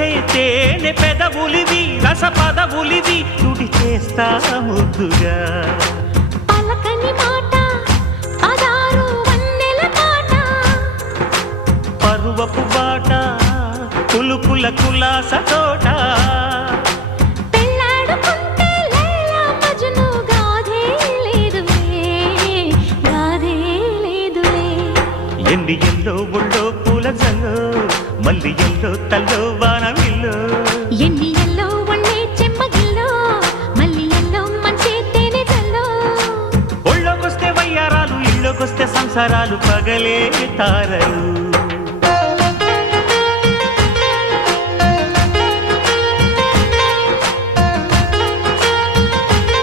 మెరిసే తేనె పెదవులివి రస పదవులివి నుడి చేస్తా ముద్దుగా పలకని మాట పదారు వన్నెల మాట పరువపు బాట కులుకుల కులాస తోట పెళ్ళాడుకుంటే లైలా మజ్ను గాథే లేదులే ఎండి ఎల్లో ఒళ్ళో పూల జల్లో మల్లి ఎల్లో తల్లో వానవిల్లో ఎన్ని ఎల్లో వన్నే చెమ్మగిల్లో మల్లి ఎల్లో మంచి తేనె జల్లో ఒళ్ళోకొస్తే వయ్యారాలు ఇళ్ళోకొస్తే సంసారాలు పగలే తారలు